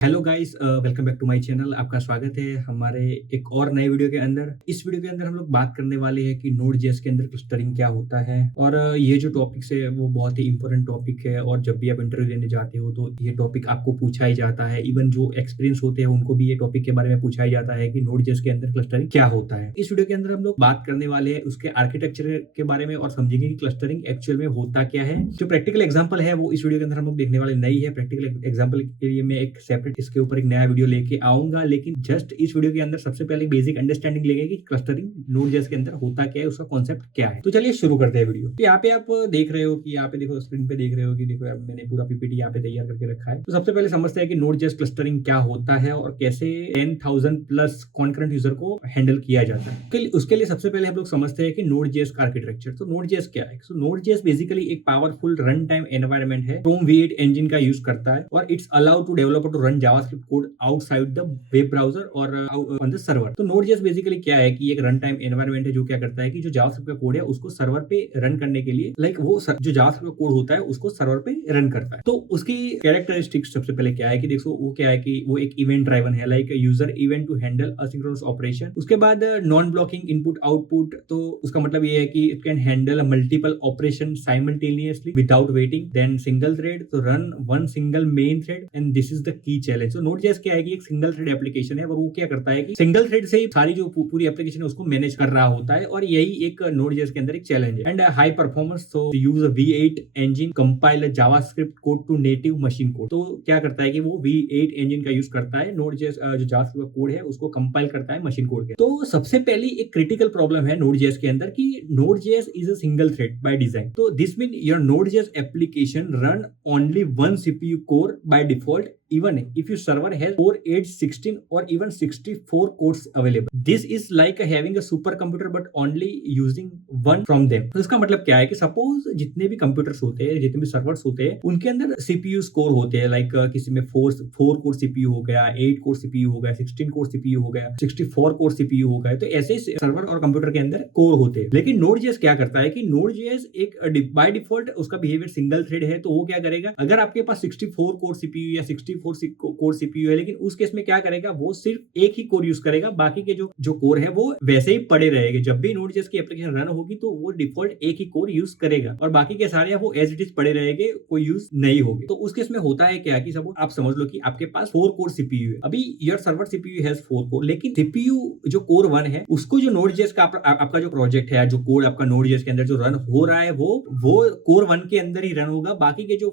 Hello guys, welcome back to my channel. आपका स्वागत है हमारे एक और नए वीडियो के अंदर। इस वीडियो के अंदर हम लोग बात करने वाले हैं कि Node.js के अंदर क्लस्टरिंग क्या होता है। और ये जो टॉपिक्स है वो बहुत ही इंपॉर्टेंट टॉपिक है और जब भी आप इंटरव्यू देने जाते हो तो ये टॉपिक आपको पूछा ही जाता है। इवन जो एक्सपीरियंस होते हैं उनको भी ये टॉपिक के बारे में पूछा ही जाता है कि Node.js के अंदर क्लस्टरिंग क्या होता है। इस वीडियो के अंदर हम लोग बात करने वाले हैं उसके आर्किटेक्चर के बारे में और समझेंगे कि क्लस्टरिंग एक्चुअल में होता क्या है। जो प्रैक्टिकल एग्जाम्पल है वो इस वीडियो के अंदर हम लोग देखने वाले नहीं है। प्रैक्टिकल एग्जाम्पल के लिए मैं एक सेपरेट इसके ऊपर एक नया वीडियो लेके आऊंगा, लेकिन जस्ट इस वीडियो के अंदर सबसे पहले बेसिक अंडरस्टैंडिंग लेंगे कि क्लस्टरिंग Node.js के अंदर होता क्या है, उसका कॉन्सेप्ट क्या है। तो चलिए शुरू करते हैं वीडियो। तो यहाँ पे आप देख रहे हो कि यहाँ पे देखो स्क्रीन पे देख रहे हो कि देखो यार मैंने पूरा पीपीटी यहाँ पे तैयार करके रखा है। तो सबसे पहले समझते हैं कि Node.js क्लस्टरिंग क्या होता है और कैसे 10,000 प्लस कॉन्करेंट यूजर को हैंडल किया जाता है। उसके लिए सबसे पहले हम लोग समझते हैं कि Node.js का आर्किटेक्चर। तो Node.js क्या है? So Node.js बेसिकली एक पावरफुल रन टाइम एनवायरनमेंट है। Chrome V8 इंजन का यूज करता है और it's allowed to developer to run JavaScript code outside the web browser और ऑन द सर्वर। तो Node.js बेसिकली क्या है कि एक रन टाइम एनवायरनमेंट है जो क्या करता है कि जो जावास्क्रिप्ट का कोड है उसको सर्वर पे रन करने के लिए वो जो जावास्क्रिप्ट का कोड होता है उसको सर्वर पे रन करता है। तो उसकी कैरेक्टरिस्टिक्स सबसे पहले क्या है कि देखो वो क्या है कि वो एक इवेंट ड्राइवन है, like user event to handle asynchronous operation. उसके बाद नॉन ब्लॉकिंग इनपुट आउटपुट, तो उसका मतलब ये है कि it can handle multiple operation simultaneously without waiting. Then single thread, तो run one single main thread and this is the key challenge. तो Node.js क्या है कि एक सिंगल थ्रेड एप्लीकेशन है और वो क्या करता है कि सिंगल थ्रेड से ही सारी जो पूरी एप्लीकेशन है उसको मैनेज कर रहा होता है और यही एक Node.js के अंदर एक चैलेंज है। एंड हाई परफॉर्मेंस, तो use V8 engine compile JavaScript code to native machine code. तो क्या करता है कि वो V8 इंजन का यूज करता है Node.js जो जावास्क्रिप्ट कोड है उसको कंपाइल करता है मशीन कोड के। तो सबसे पहली एक क्रिटिकल प्रॉब्लम है Node.js के अंदर कि Node.js is a single thread by design. तो this mean your Node.js application run only one CPU core by default, even if your server has 4, 8, 16 or even 64 cores available. This is like having a supercomputer but only using one from them. तो इसका मतलब क्या है कि suppose जितने भी computers होते हैं, जितने भी सर्वर्स होते हैं, उनके अंदर CPU कोर होते हैं, लाइक किसी में 4 कोर CPU हो गया, 8 कोर CPU हो गया, 16 कोर CPU हो गया, 64 कोर CPU हो गया। तो ऐसे सर्वर और कंप्यूटर के अंदर कोर होते हैं। लेकिन Node.js क्या करता है कि Node.js एक बाय डिफॉल्ट उसका बिहेवियर सिंगल थ्रेड है। तो वो क्या करेगा, अगर आपके पास 64 कोर CPU या 64 कोर CPU है, लेकिन उस केस में क्या करेगा, वो सिर्फ एक ही कोर यूज करेगा, बाकी के जो कोर है वो वैसे ही पड़े रहेंगे। जब भी Node.js की एप्लीकेशन रन होगी तो वो डिफॉल्ट एक ही कोर यूज करेगा और बाकी के सारे वो एज इट इज पड़े रहेंगे, कोई यूज नहीं होगी। तो उस केस में होता है क्या कि सपोज आप समझ लो कि आपके पास 4 कोर CPU है। अभी your server CPU has 4 core, लेकिन CPU जो कोर 1 है उसको जो Node.js का आपका जो प्रोजेक्ट है, जो कोड आपका Node.js के अंदर जो रन हो रहा है वो कोर 1 के अंदर ही रन होगा। बाकी के जो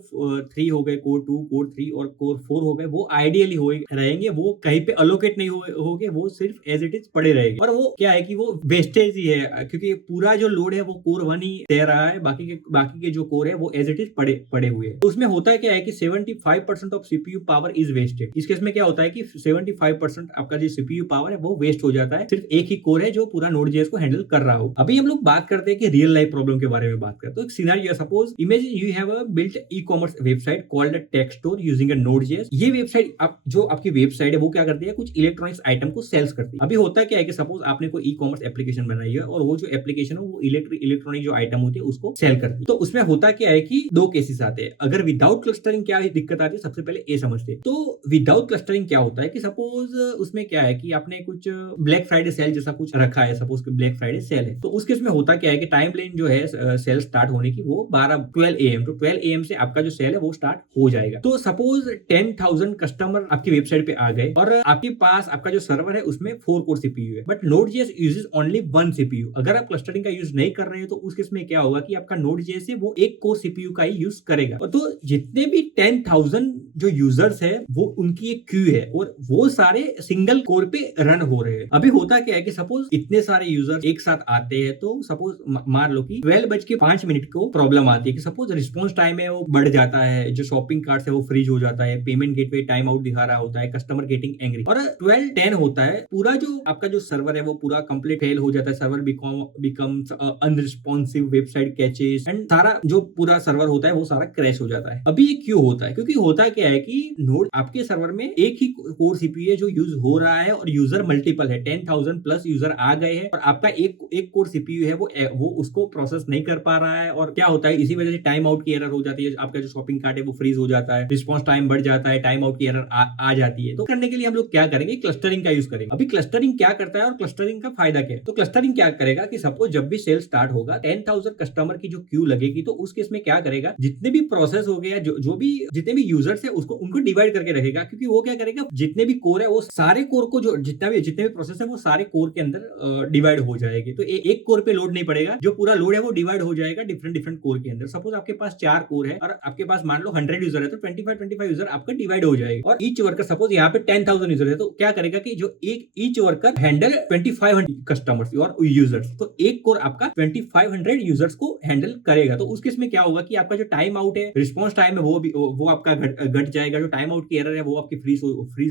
3 हो गए, कोर 2, कोर 3 और कोर 4 हो गए, वो आइडियली रहेंगे, वो कहीं पे अलोकेट नहीं होंगे, वो सिर्फ एज इट इज पड़े रहेंगे। और वो क्या है कि वो वेस्टेज ही है, क्योंकि पूरा जो लोड है वो कोर 1 ही दे रहा है, बाकी के जो कोर है वो एज इट इज पड़े हुए हैं। तो उसमें होता है क्या है कि 75% of CPU power is wasted. इस केस में क्या होता है कि 75% आपका जो CPU पावर है वो वेस्ट हो जाता है, सिर्फ एक ही कोर है जो पूरा Node.js को हैंडल कर रहा हो। अभी हम लोग बात करते हैं कि रियल लाइफ प्रॉब्लम के बारे में बात करते हैं। तो एक scenario, suppose imagine you have a built e-commerce website called a tech store using a Node.js। ये वेबसाइट जो आपकी वेबसाइट है वो क्या करती है, कुछ इलेक्ट्रॉनिक्स आइटम को सेल्स करती है। अभी होता क्या है कि सपोज आपने कोई ई-कॉमर्स एप्लीकेशन बनाई है और वो जो एप्लीकेशन है वो इलेक्ट्रॉनिक जो आइटम होती है उसको सेल करती है। तो उसमें होता क्या है कि दो केसेस आते हैं। अगर विदाउट क्लस्टरिंग क्या दिक्कत आती है, सबसे पहले ये समझते हैं। तो विदाउट क्लस्टरिंग क्या होता है कि सपोज उसमें क्या है कि आपने कुछ ब्लैक फ्राइडे सेल जैसा कुछ रखा है, सपोज ब्लैक फ्राइडे सेल है। तो उस केस में होता क्या है कि टाइम लाइन जो है सेल स्टार्ट होने की वो 12 AM, तो 12 AM से आपका जो सेल है वो स्टार्ट हो जाएगा। तो सपोज 10,000 कस्टमर आपकी वेबसाइट पे आ गए और आपके पास आपका जो सर्वर है उसमें 4 कोर CPU है, but Node.js uses only 1 CPU। अगर आप क्लस्टरिंग का यूज नहीं कर रहे हैं तो उस केस में क्या होगा कि आपका Node.js है वो एक कोर CPU का ही यूज करेगा। और तो जितने भी 10,000 जो यूजर्स है वो उनकी एक क्यू है और वो सारे सिंगल कोर पे रन हो रहे हैं। अभी होता क्या है कि सपोज इतने सारे यूजर्स एक साथ आते हैं, तो सपोज मान लो कि 12:05 को प्रॉब्लम आती है कि सपोज रिस्पॉन्स टाइम है वो बढ़ जाता है, जो शॉपिंग कार्ट है वो फ्रीज हो जाता है, पेमेंट गेटवे टाइम आउट दिखा रहा होता है, कस्टमर गेटिंग एंग्री। और 12:10 होता है, पूरा जो आपका जो सर्वर है वो पूरा कंप्लीट फेल हो जाता है, server becomes unresponsive, website catches and सारा जो पूरा सर्वर होता है वो सारा क्रैश हो जाता है। अभी ये क्यों होता है? क्योंकि होता क्या है कि नोड आपके सर्वर में एक ही कोर सीपीयू है जो यूज हो रहा है और यूजर मल्टीपल है, 10,000 प्लस यूजर आ गए हैं और आपका एक कोर सीपीयू है वो उसको प्रोसेस नहीं कर पा रहा है। और क्या होता है, इसी वजह से टाइम आउट की एरर हो जाती है, आपका जो शॉपिंग कार्ट है वो फ्रीज हो जाता है, रिस्पॉन्स टाइम बढ़ जाता जाता है, टाइम आउट की एरर आ जाती है, तो करने के लिए हम लोग क्या करेंगे, क्लस्टरिंग का यूज करेंगे। अभी क्लस्टरिंग क्या करता है और क्लस्टरिंग का फायदा क्या है? तो क्लस्टरिंग क्या करेगा कि सपोज जब भी सेल स्टार्ट होगा 10,000 कस्टमर की जो क्यू लगेगी, तो उस केस में क्या करेगा, जितने भी प्रोसेस हो गया, जो भी जितने भी यूजर्स है उसको उनको डिवाइड करके रखेगा, क्योंकि वो क्या करेगा, जितने भी कोर है वो सारे कोर को, जो जितने भी प्रोसेस है वो सारे कोर के अंदर डिवाइड हो जाएगी। तो एक कोर पे लोड नहीं पड़ेगा, जो पूरा लोड है वो डिवाइड हो जाएगा डिफरेंट डिफरेंट कोर के अंदर। सपोज आपके पास 4 कोर है और आपके पास मान लो 100 यूजर है, तो 25 यूजर आपका डिवाइड हो जाएगा। और ईच वर्कर, सपोज यहाँ पे 10,000 यूजर है, तो क्या करेगा कि जो एक ईच वर्कर हैंडल 2500 कस्टमर्स और यूजर्स, तो एक कोर आपका 2500 यूजर्स को हैंडल करेगा। तो उस केस में क्या होगा कि आपका जो टाइम आउट है, रिस्पॉन्स टाइम है, वो आपका घट जाएगा। जो टाइम आउट की एरर है वो आपकी फ्रीज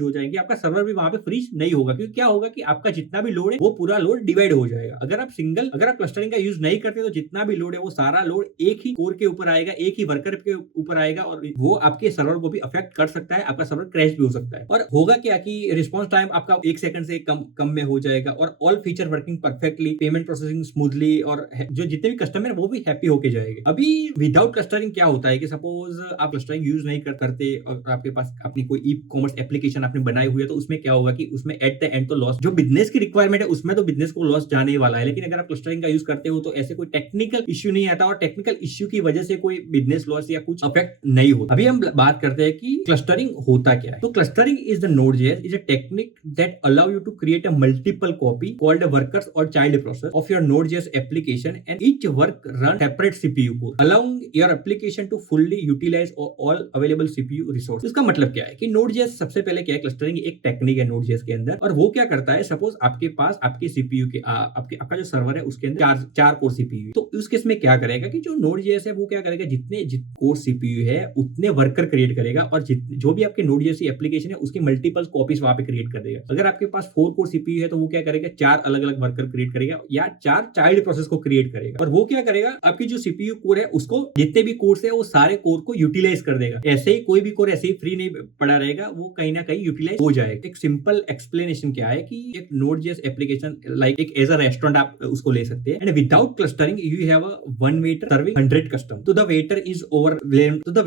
हो जाएगी। आपका सर्वर भी वहां पे फ्रीज नहीं होगा, क्योंकि क्या होगा कि आपका जितना भी लोड है वो पूरा लोड डिवाइड हो जाएगा। अगर आप क्लस्टरिंग का यूज नहीं करते, तो जितना भी लोड है वो सारा लोड एक ही कोर के ऊपर आएगा, एक ही वर्कर के ऊपर आएगा, और वो आपके सर्वर को भी अफेक्ट कर सकता है। आपका सर्वर क्रैश भी हो सकता है। और होगा क्या कि रिस्पॉन्स टाइम आपका 1 सेकंड से कम में हो जाएगा, और all feature working perfectly, payment processing smoothly, और जो जितने भी कस्टमर है वो भी हैप्पी होके जाएंगे। अभी विदाउट क्लस्टरिंग क्या होता है कि सपोज आप क्लस्टरिंग यूज नहीं करते और आपके पास अपनी कोई ई कॉमर्स एप्लीकेशन आपने बनाई हुई है, तो उसमें क्या होगा कि उसमें एट द एंड तो लॉस, जो बिजनेस की रिक्वायरमेंट है उसमें तो बिजनेस को लॉस जाने ही वाला है। लेकिन अगर आप क्लस्टरिंग का यूज करते हो तो ऐसे कोई टेक्निकल इश्यू नहीं आता, और टेक्निकल इश्यू की वजह से कोई बिजनेस लॉस या कुछ अफेक्ट नहीं होता। अभी हम बात करते हैं कि क्लस्टरिंग होता क्या है। तो clustering is the Node.js is a technique that allow you to create a multiple copy called a workers or child process of your Node.js application, and each work run separate CPU core, allowing your application to fully utilize all available CPU resources। इसका मतलब क्या है कि Node.js सबसे पहले क्या है, clustering एक टेक्निक है Node.js के अंदर, और वो क्या करता है, सपोज आपके पास आपके CPU के आपका जो सर्वर है उसके अंदर चार कोर CPU, तो उस केस में क्या करेगा कि जो Node.js है वो क्या करेगा, जितने कोर CPU है उतने वर्कर क्रिएट करेगा, और जो भी आपके Node.js की एप्लीकेशन है उसकी मल्टीपल कॉपीज वहां पे क्रिएट कर देगा। अगर आपके पास 4 कोर CPU है तो वो क्या करेगा, 4 अलग अलग वर्कर क्रिएट करेगा या 4 चाइल्ड प्रोसेस को क्रिएट करेगा। और वो क्या करेगा, आपकी जो CPU कोर है उसको, जितने भी कोर्स है वो सारे कोर को यूटिलाइज कर देगा। ऐसे ही कोई भी कोर ऐसे ही फ्री नहीं पड़ा रहेगा, वो कहीं ना कहीं यूटिलाइज हो जाएगा। एक सिंपल एक्सप्लेनेशन क्या है कि एक Node.js एप्लीकेशन लाइक एक एज अ रेस्टोरेंट आप उसको ले सकते हैं, and without clustering you have a one waiter serving 100 customer, तो द वेटर इज ओवरवेल्म्ड, तो द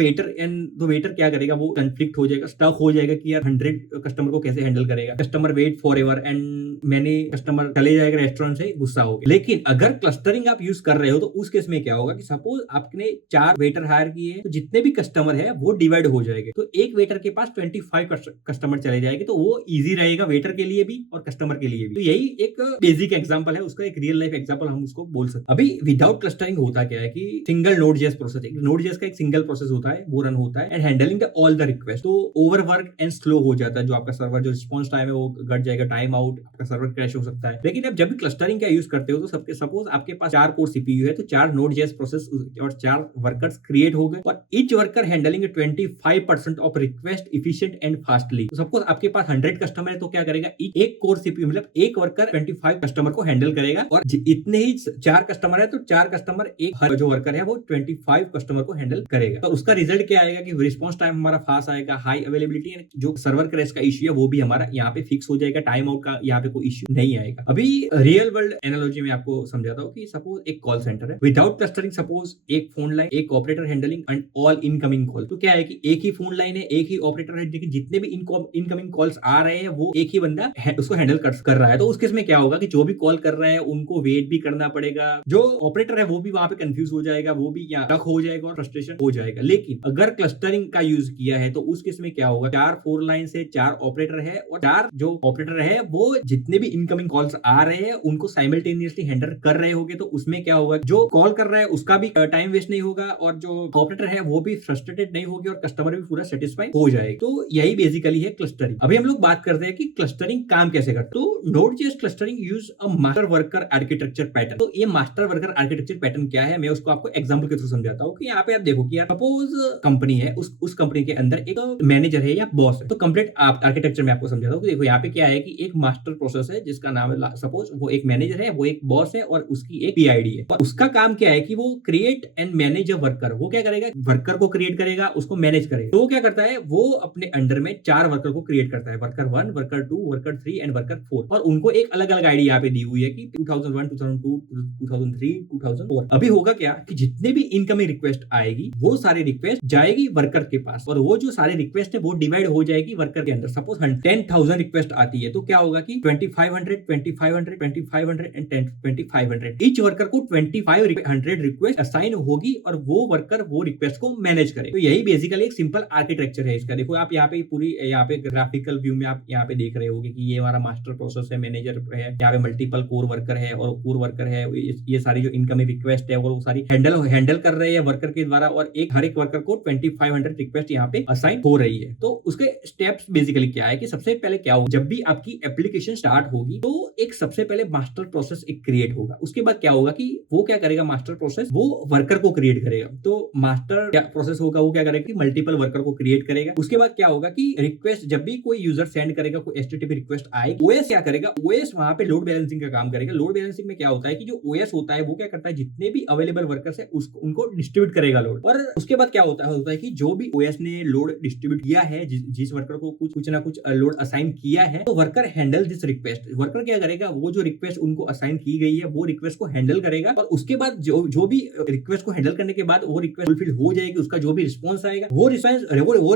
वेटर क्या करेगा, वो कंफ्लिक्ट हो जाएगा, स्टक हो जाएगा कि यार 100 कस्टमर को कैसे हैंडल करेगा। Customer wait forever and many customer चले जाएगा रेस्टोरेंट से, गुस्सा हो गया। लेकिन अगर क्लस्टरिंग आप यूज कर रहे हो तो उस केस में क्या होगा कि सपोज आपने 4 वेटर हायर किए, तो जितने भी कस्टमर है वो डिवाइड हो जाएंगे। तो एक वेटर के पास 25 कस्टमर चले जाएंगे, तो वो इजी रहेगा वेटर के लिए भी और कस्टमर के लिए भी। तो यही एक बेसिक एग्जांपल है, उसका एक रियल लाइफ एग्जांपल हम उसको बोल सकते हैं। अभी विदाउट क्लस्टरिंग होता क्या है कि सिंगल Node.js प्रोसेस, Node.js का एक सिंगल प्रोसेस होता है, वो रन होता है and handling the all the request, तो ओवरवर्क एंड स्लो हो जाता है। जो आपका सर्वर जो रिस्पॉन्स टाइम है वो घट जाएगा, टाइम आउट, आपका सर्वर क्रैश हो सकता है। लेकिन अब जब भी क्लस्टरिंग का यूज करते हो तो सबके सपोज आपके पास 4 कोर CPU है, तो 4 Node.js प्रोसेस और 4 वर्कर्स क्रिएट हो गए, और each worker handling 25% of request efficient and fastly. तो सपोज आपके पास 100 कस्टमर है, तो क्या करेगा, एक कोर CPU मतलब एक वर्कर 25 कस्टमर को हैंडल करेगा, और इतने ही 4 कस्टमर है तो 4 कस्टमर एक हर जो वर्कर है वो 25 कस्टमर को हैंडल करेगा। तो उसका रिजल्ट क्या आएगा कि रिस्पॉन्स टाइम हमारा फास्ट आएगा, हाई अवेलेबिलिटी, जो सर्वर क्रैश का इश्यू है वो भी हमारा यहाँ पे फिक्स हो जाएगा, टाइम आउट का यहाँ पे कोई इश्यू नहीं आएगा। अभी रियल वर्ल्ड एनालॉजी में आपको समझाता हूँ कि सपोज एक कॉल सेंटर है, विदाउट क्लस्टरिंग सपोज एक फोन लाइन, एक operator handling and all incoming call. तो क्या है कि एक ही फोन लाइन है, एक ही ऑपरेटर है, लेकिन जितने भी इनकमिंग कॉल्स आ रहे हैं वो एक ही बंदा उसको हैंडल कर रहा है। तो उस केस में क्या होगा कि जो भी कॉल कर रहे हैं उनको वेट भी करना पड़ेगा, जो ऑपरेटर है वो भी वहां पे कंफ्यूज हो जाएगा, वो भी यहाँ टक हो जाएगा और फ्रस्ट्रेशन हो जाएगा। लेकिन अगर क्लस्टरिंग का यूज किया है तो उस केस में क्या होगा, 4 फोर लाइन से 4 ऑपरेटर है, और 4 जो ऑपरेटर है वो जितने भी इनकमिंग कॉल्स आ रहे हैं उनको साइमल्टेनियसली हैंडल कर रहे होंगे। तो उसमें क्या होगा, जो कॉल कर रहा है उसका भी टाइम वेस्ट नहीं होगा, और जो ऑपरेटर है वो भी फ्रस्ट्रेटेड नहीं होगी, और कस्टमर भी पूरा सेटिस्फाई हो जाएगा। तो यही बेसिकली है क्लस्टरिंग। अभी हम लोग बात करते हैं कि क्लस्टरिंग काम कैसे करता है। तो Node.js clustering use a master worker architecture pattern. तो ये मास्टर वर्कर आर्किटेक्चर पैटर्न क्या है, मैं उसको आपको एग्जांपल के थ्रू समझाता हूँ कि यहाँ पे आप देखो कि यार सपोज कंपनी है, उस कंपनी के अंदर एक मैनेजर है या बॉस है। तो कंप्लीट आर्किटेक्चर में आपको समझाता हूँ कि देखो यहाँ पे क्या है कि एक मास्टर प्रोसेस है जिसका नाम है, सपोज वो एक मैनेजर है, वो एक बॉस है, और उसकी एक PID है, और उसका काम क्या है कि वो create and manage a worker. वो क्या करेगा, वर्कर को क्रिएट करेगा, उसको मैनेज करेगा। तो वो क्या करता है, वो अपने अंडर में 4 वर्कर को क्रिएट करता है, worker 1, worker 2, worker 3 and worker 4, और उनको एक अलग अलग आईडी यहाँ पे दी हुई है कि 2001, 2002, 2003, 2004। अभी होगा क्या कि जितने भी इनकमिंग रिक्वेस्ट आएगी वो सारी रिक्वेस्ट जाएगी वर्कर के पास, और वो जो सारी रिक्वेस्ट है वो डिवाइड हो जाएगी वर्कर के अंदर। सपोज 10,000 रिक्वेस्ट आती है तो क्या होगा कि 2500 2500 2500 एंड 2500 ईच वर्कर को 2500 रिक्वेस्ट असाइन होगी और वो वर्कर वो रिक्वेस्ट को मैनेज करे। तो यही बेसिकली एक सिंपल आर्किटेक्चर है इसका। देखो आप यहाँ पे पूरी यहाँ पे ग्राफिकल व्यू में आप यहाँ पे देख रहे होगे कि ये हमारा मास्टर प्रोसेस है, मैनेजर है, यहाँ पे मल्टीपल कोर वर्कर है और कोर वर्कर है। ये सारी जो इनकमिंग रिक्वेस्ट है वो सारी हैंडल कर रहे हैं वर्कर के द्वारा और हर एक वर्कर को 2500 रिक्वेस्ट यहाँ पे असाइन हो रही है। तो उसके स्टेप्स बेसिकली क्या है कि सबसे पहले क्या होगा, जब भी आपकी एप्लीकेशन स्टार्ट होगी तो एक सबसे पहले मास्टर प्रोसेस एक क्रिएट होगा। उसके बाद क्या होगा कि वो क्या करेगा, मास्टर प्रोसेस वो वर्कर को क्रिएट करेगा। तो मास्टर क्या प्रोसेस होगा, वो क्या करेगा कि मल्टीपल वर्कर को क्रिएट करेगा। उसके बाद क्या होगा कि रिक्वेस्ट जब भी कोई यूजर सेंड करेगा, कोई एचटीटीपी रिक्वेस्ट आएगी, ओएस क्या करेगा, ओएस वहां पे लोड बैलेंसिंग का काम करेगा। लोड बैलेंसिंग में क्या होता है कि जो ओएस होता है वो क्या करता है, जितने भी अवेलेबल वर्कर्स है उनको डिस्ट्रीब्यूट करेगा लोड। और उसके बाद क्या होता है कि जो भी ओएस ने लोड डिस्ट्रीब्यूट किया है, जिस वर्कर को कुछ ना कुछ लोड असाइन किया है, तो worker handle this request. Worker क्या करेगा, वो जो रिक्वेस्ट उनको असाइन की गई है वो रिक्वेस्ट को हैंडल करेगा और उसके बाद जो भी रिक्वेस्ट को हैंडल करने के बाद वो रिक्वेस्ट फुलफिल हो जाएगी, उसका जो भी रिस्पॉन्स आएगा वो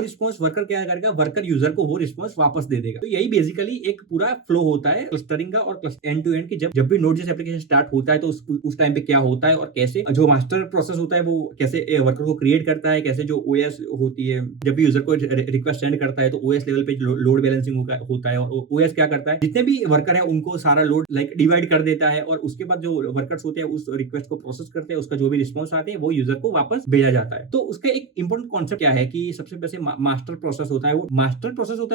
रिस्पॉन्स वर्कर क्या करेगा, वर्कर यूजर को वो रिस्पॉन्स वापस दे देगा। तो यही बेसिकली एक पूरा फ्लो होता है क्लस्टरिंग का और एंड टू एंड की। जब भी नोड.जेएस एप्लीकेशन स्टार्ट होता है तो उस टाइम पे क्या होता है और कैसे जो मास्टर प्रोसेस होता है वो कैसे वर्कर को क्रिएट करता है, कैसे जो ओएस होती है जब भी यूजर को रिक्वेस्ट सेंड करता है तो ओएस लेवल पे लोड बैलेंसिंग होता है और ओएस क्या करता है, जितने भी वर्कर है उनको सारा लोड डिवाइड कर देता है और उसके बाद जो वर्कर्स होते हैं उस रिक्वेस्ट को प्रोसेस करते हैं, उसका जो भी रिस्पॉन्स आते हैं वो यूजर को वापस भेजा जाता है। तो उसका एक इंपॉर्टेंट कॉन्सेप्ट क्या है कि सबसे पहले मास्टर प्रोसेस होता है,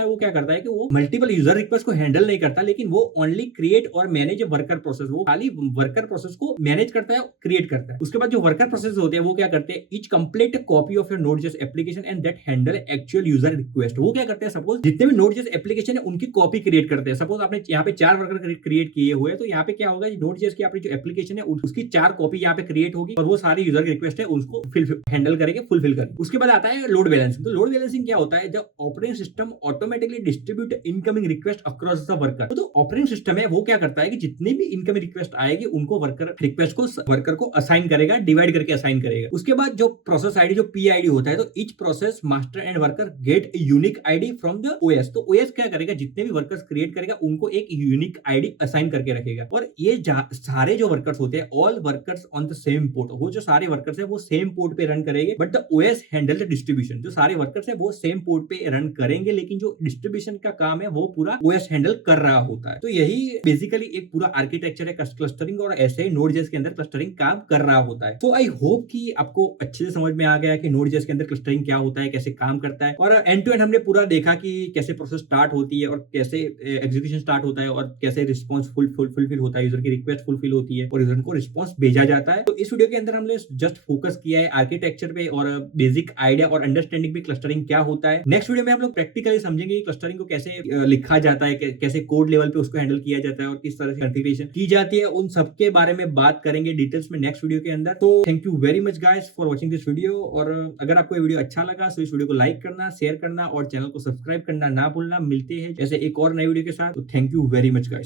वो क्या करता है कि वो मल्टीपल यूजर रिक्वेस्ट को हैंडल नहीं करता, लेकिन वो ओनली क्रिएट और मैनेज वर्कर प्रोसेस। वो खाली वर्कर प्रोसेस को मैनेज करता है, क्रिएट करता है। उसके बाद जो वर्कर प्रोसेस होते हैं वो क्या करते हैं, each complete copy of your Node JS application and that handle actual user request. वो क्या करते हैं, सपोज जितने भी नोड.जेएस एप्लीकेशन है उनकी कॉपी क्रिएट करते हैं। सपोज आपने यहाँ पे 4 वर्कर क्रिएट किए हुए, तो यहाँ पे क्या होगा, नोड.जेएस की अपनी जो एप्लीकेशन है उसकी 4 कॉपी यहाँ पे क्रिएट होगी और वो सारी यूजर की रिक्वेस्ट है उसको हैंडल करेंगे, फुलफिल करेंगे। उसके बाद आता है लोड बैलेंसिंग। तो लोड बैलेंसिंग क्या होता है, जब operating system automatically distribute incoming request across the worker. तो ऑपरेटिंग सिस्टम है वो क्या करता है कि जितने भी इनकमिंग रिक्वेस्ट आएगी उनको वर्कर को असाइन करेगा, डिवाइड करके असाइन करेगा। उसके बाद जो प्रोसेस आईडी जो पीआईडी होता है, तो each process master and worker get unique ID from the OS. तो ओएस क्या करेगा, जितने भी वर्कर्स क्रिएट करेगा उनको एक यूनिक आईडी असाइन करके रखेगा। और ये सारे जो वर्कर्स होते हैं, all workers on the same port, वो जो सारे वर्कर्स है वो सेम पोर्ट पे रन करेंगे, but the OS handle the distribution. जो सारे वर्कर्स है वो सेम पोर्ट पे रन करेंगे, लेकिन जो डिस्ट्रीब्यूशन का काम है वो पूरा ओएस हैंडल कर रहा होता है। तो यही बेसिकली एक पूरा आर्किटेक्चर है क्लस्टरिंग, और ऐसे ही नोड.जेएस के अंदर क्लस्टरिंग काम कर रहा होता है। तो आई होप कि आपको अच्छे से समझ में आ गया कि नोड.जेएस के अंदर क्लस्टरिंग क्या होता है, कैसे काम करता है, और एंड टू एंड हमने पूरा देखा कि कैसे प्रोसेस स्टार्ट होती है और कैसे एग्जीक्यूशन स्टार्ट होता है और कैसे रिस्पॉन्स फुलफिल होता है, यूजर की रिक्वेस्ट फुलफिल होती है और यूजर को रिस्पॉन्स भेजा जाता है। तो इस वीडियो के अंदर हमने जस्ट फोकस किया है आर्किटेक्चर पे और बेसिक आइडिया और अंडरस्टैंडिंग पे क्लस्टरिंग क्या होता है। नेक्स्ट वीडियो में हम लोग प्रैक्टिकली समझेंगे कि क्लस्टरिंग को कैसे लिखा जाता है, कैसे कोड लेवल पे उसको हैंडल किया जाता है और किस तरह से कॉन्फ़िगरेशन की जाती है, उन सबके बारे में बात करेंगे डिटेल्स में नेक्स्ट वीडियो के अंदर। तो thank you very much guys for watching this video, और अगर आपको ये वीडियो अच्छा लगा तो इस वीडियो को लाइक करना, शेयर करना और चैनल को सब्सक्राइब करना ना भूलना। मिलते हैं जैसे एक और नई वीडियो के साथ। तो thank you very much guys.